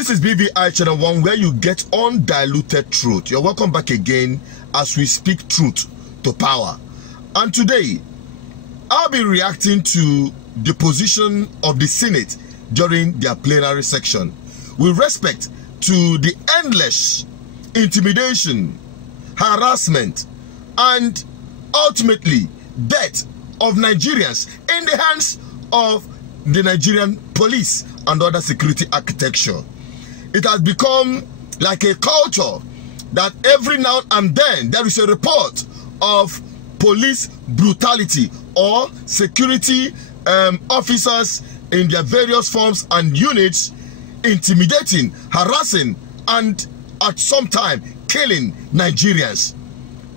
This is BVI Channel 1, where you get undiluted truth. You're welcome back again as we speak truth to power. And today, I'll be reacting to the position of the Senate during their plenary section with respect to the endless intimidation, harassment, and ultimately death of Nigerians in the hands of the Nigerian police and other security architecture. It has become like a culture that every now and then there is a report of police brutality or security officers in their various forms and units intimidating, harassing, and at some time killing Nigerians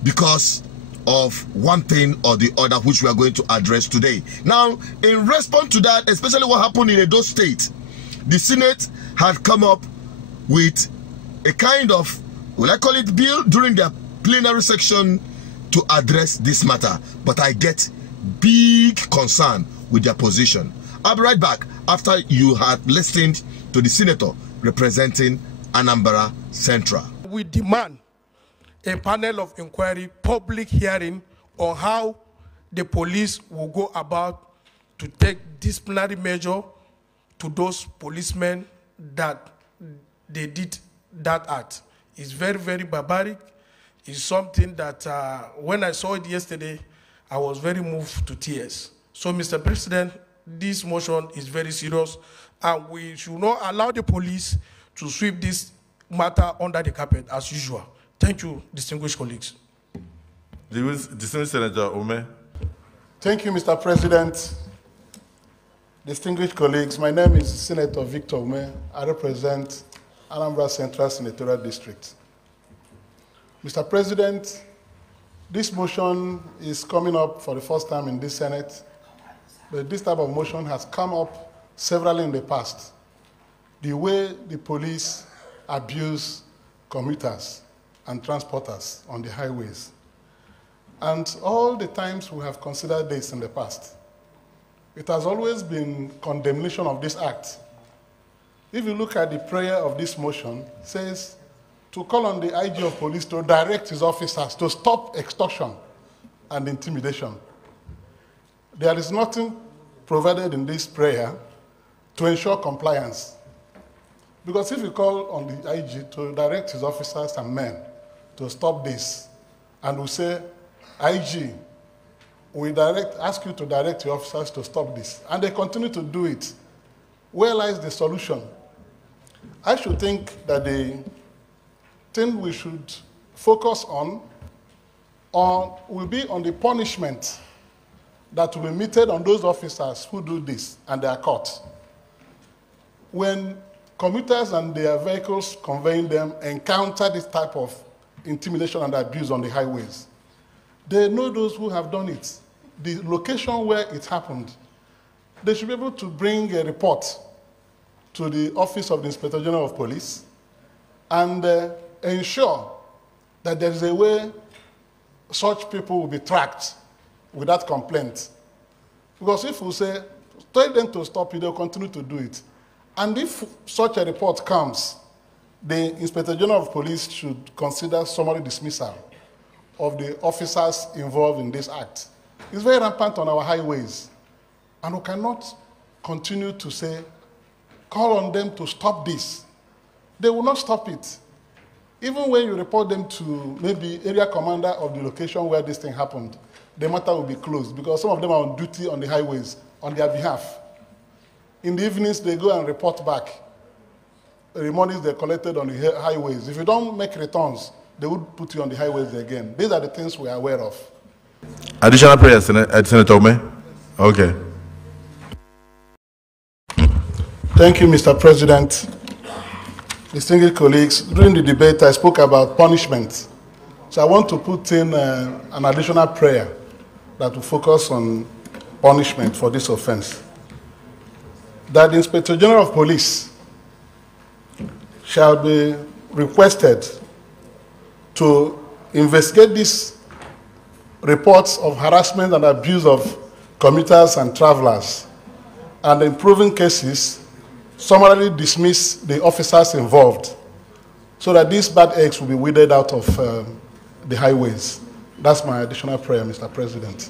because of one thing or the other, which we are going to address today. Now, in response to that, especially what happened in Edo State, the Senate had come up with a kind of, will I call it, bill during their plenary section to address this matter. But I get big concern with their position. I'll be right back after you had listened to the senator representing Anambra Central. We demand a panel of inquiry, public hearing on how the police will go about to take disciplinary measure to those policemen that they did that act. It's very, very barbaric. It's something that when I saw it yesterday, I was very moved to tears. So, Mr. President, this motion is very serious, and we should not allow the police to sweep this matter under the carpet as usual. Thank you, distinguished colleagues. Distinguished Senator Umeh. Thank you, Mr. President. Distinguished colleagues, my name is Senator Victor Umeh. I represent Anambra Central Senatorial District. Mr. President, this motion is coming up for the first time in this Senate, but this type of motion has come up severally in the past. The way the police abuse commuters and transporters on the highways. And all the times we have considered this in the past, it has always been condemnation of this act. If you look at the prayer of this motion, it says to call on the IG of police to direct his officers to stop extortion and intimidation. There is nothing provided in this prayer to ensure compliance. Because if you call on the IG to direct his officers and men to stop this, and we say, IG, we ask you to direct your officers to stop this, and they continue to do it, where lies the solution? I should think that the thing we should focus on will be on the punishment that will be meted on those officers who do this and they are caught. When commuters and their vehicles conveying them encounter this type of intimidation and abuse on the highways, they know those who have done it, the location where it happened. They should be able to bring a report to the Office of the Inspector General of Police and ensure that there is a way such people will be tracked without complaint. Because if we say, tell them to stop it, they'll continue to do it. And if such a report comes, the Inspector General of Police should consider summary dismissal of the officers involved in this act. It's very rampant on our highways. And we cannot continue to say, call on them to stop this. They will not stop it. Even when you report them to maybe area commander of the location where this thing happened, the matter will be closed because some of them are on duty on the highways on their behalf. In the evenings, they go and report back the monies they collected on the highways. If you don't make returns, they would put you on the highways again. These are the things we are aware of. Additional prayers, Senator Umeh? Okay. Thank you, Mr. President. Distinguished colleagues, during the debate, I spoke about punishment. So I want to put in an additional prayer that will focus on punishment for this offense. That the Inspector General of Police shall be requested to investigate these reports of harassment and abuse of commuters and travelers, and in proven cases, summarily dismiss the officers involved so that these bad eggs will be weeded out of the highways. That's my additional prayer, Mr. President.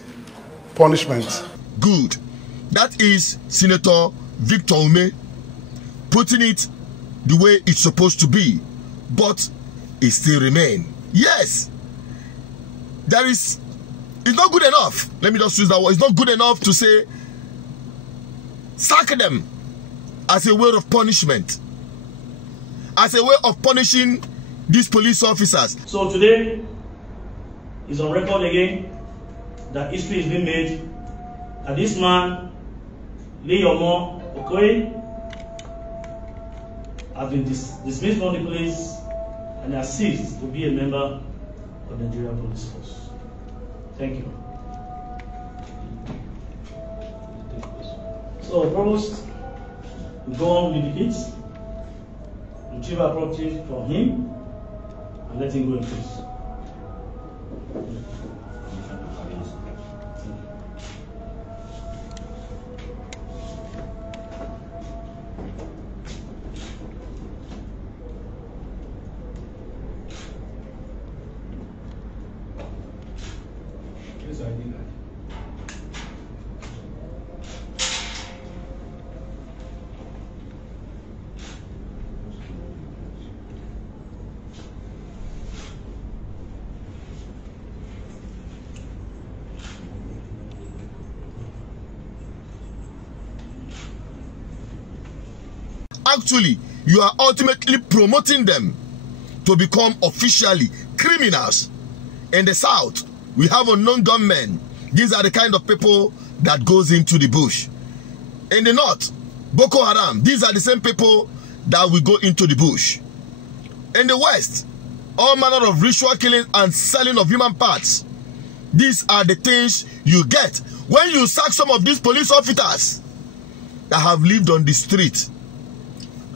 Punishment. Good. That is Senator Victor Umeh putting it the way it's supposed to be, but it still remains. Yes, it's not good enough. Let me just use that word. It's not good enough to say sack them as a way of punishment, as a way of punishing these police officers. So today is on record again that history is being made, that this man, Leomo Okoye, has been dismissed from the police and has ceased to be a member of the Nigerian Police Force. Thank you. So, Provost, we go on with the kids, retrieve our property from him, and let him go in peace. Yes, I did that. Actually, you are ultimately promoting them to become officially criminals. In the South, we have unknown gunmen. These are the kind of people that goes into the bush. In the North, Boko Haram. These are the same people that will go into the bush. In the West, all manner of ritual killing and selling of human parts. These are the things you get when you sack some of these police officers that have lived on the street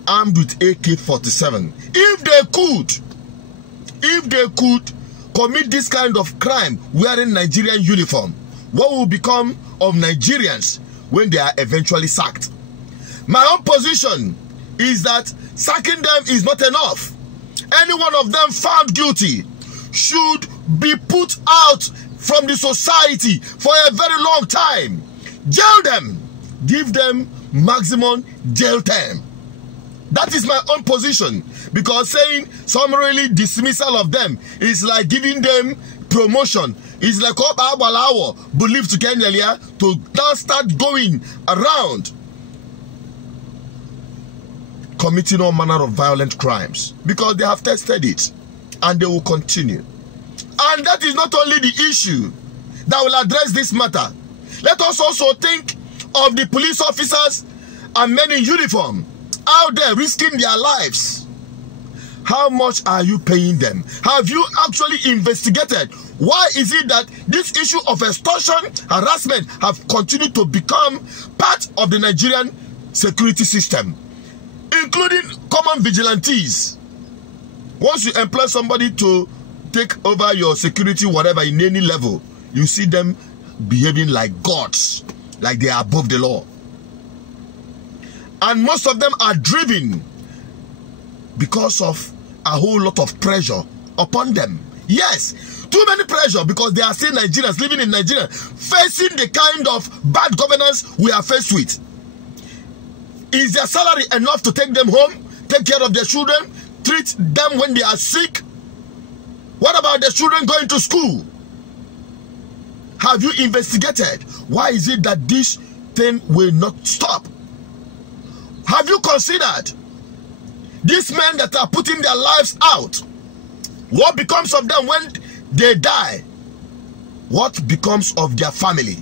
armed with AK-47. If they could commit this kind of crime wearing Nigerian uniform, what will become of Nigerians when they are eventually sacked? My own position is that sacking them is not enough. Any one of them found guilty should be put out from the society for a very long time. Jail them. Give them maximum jail time. That is my own position, because saying summarily dismissal of them is like giving them promotion. It's like believed to Kenya to now start going around committing all manner of violent crimes, because they have tested it and they will continue. And that is not only the issue that will address this matter. Let us also think of the police officers and men in uniform out there risking their lives. How much are you paying them? Have you actually investigated why is it that this issue of extortion, harassment have continued to become part of the Nigerian security system, including common vigilantes? Once you employ somebody to take over your security, whatever, in any level, you see them behaving like gods, like they are above the law. And most of them are driven because of a whole lot of pressure upon them. Yes, too many pressure, because they are still Nigerians living in Nigeria, facing the kind of bad governance we are faced with. Is their salary enough to take them home, take care of their children, treat them when they are sick? What about the children going to school? Have you investigated why is it that this thing will not stop? Have you considered these men that are putting their lives out? What becomes of them when they die? What becomes of their family?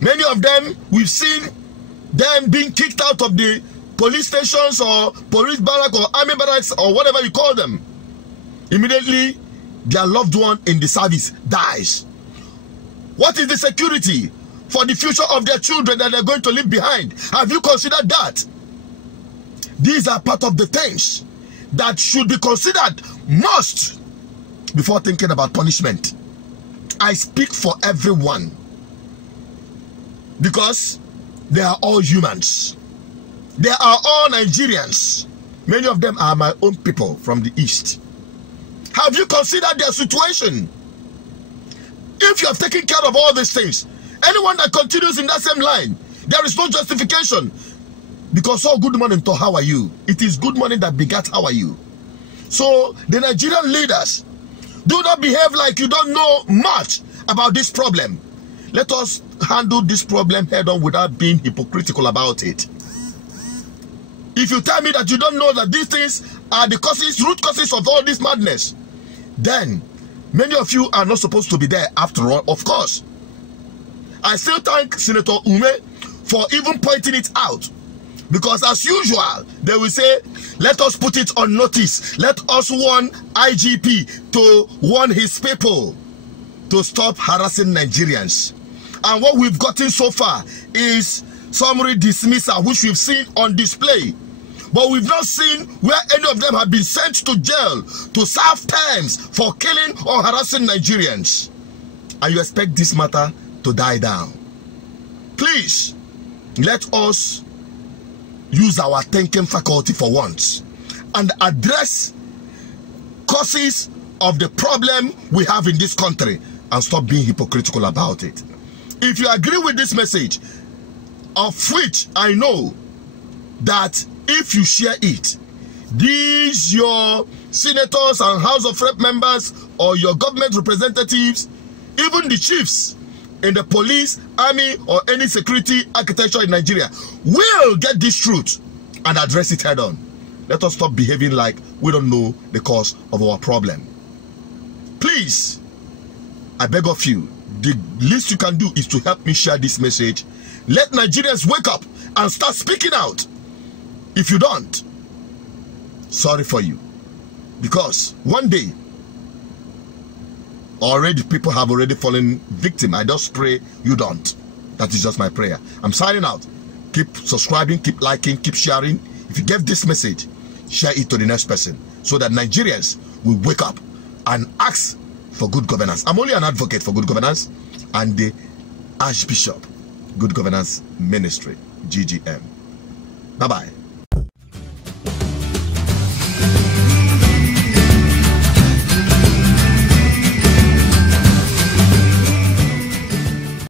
Many of them, we've seen them being kicked out of the police stations or police barracks or army barracks or whatever you call them. Immediately, their loved one in the service dies. What is the security for the future of their children that they're going to leave behind? Have you considered that? These are part of the things that should be considered most before thinking about punishment. I speak for everyone, because they are all humans. They are all Nigerians. Many of them are my own people from the East. Have you considered their situation? If you have taken care of all these things, anyone that continues in that same line, there is no justification. Because all good morning to how are you? It is good morning that begat how are you. So the Nigerian leaders, do not behave like you don't know much about this problem. Let us handle this problem head on without being hypocritical about it. If you tell me that you don't know that these things are the causes, root causes of all this madness, then many of you are not supposed to be there after all, of course. I still thank Senator Umeh for even pointing it out. Because as usual, they will say, let us put it on notice. Let us warn IGP to warn his people to stop harassing Nigerians. And what we've gotten so far is summary dismissal, which we've seen on display. But we've not seen where any of them have been sent to jail to serve terms for killing or harassing Nigerians. And you expect this matter to die down. Please, let us use our thinking faculty for once and address causes of the problem we have in this country and stop being hypocritical about it. If you agree with this message, of which I know that if you share it, these your senators and House of Rep members or your government representatives, even the chiefs in the police, army, or any security architecture in Nigeria will get this truth and address it head on. Let us stop behaving like we don't know the cause of our problem. Please, I beg of you, the least you can do is to help me share this message. Let Nigerians wake up and start speaking out. If you don't, sorry for you. Because one day, already people have already fallen victim. I just pray you don't. That is just my prayer. I'm signing out. Keep subscribing, keep liking, keep sharing. If you get this message, share it to the next person so that Nigerians will wake up and ask for good governance. I'm only an advocate for good governance and the Archbishop Good Governance Ministry, GGM. Bye-bye.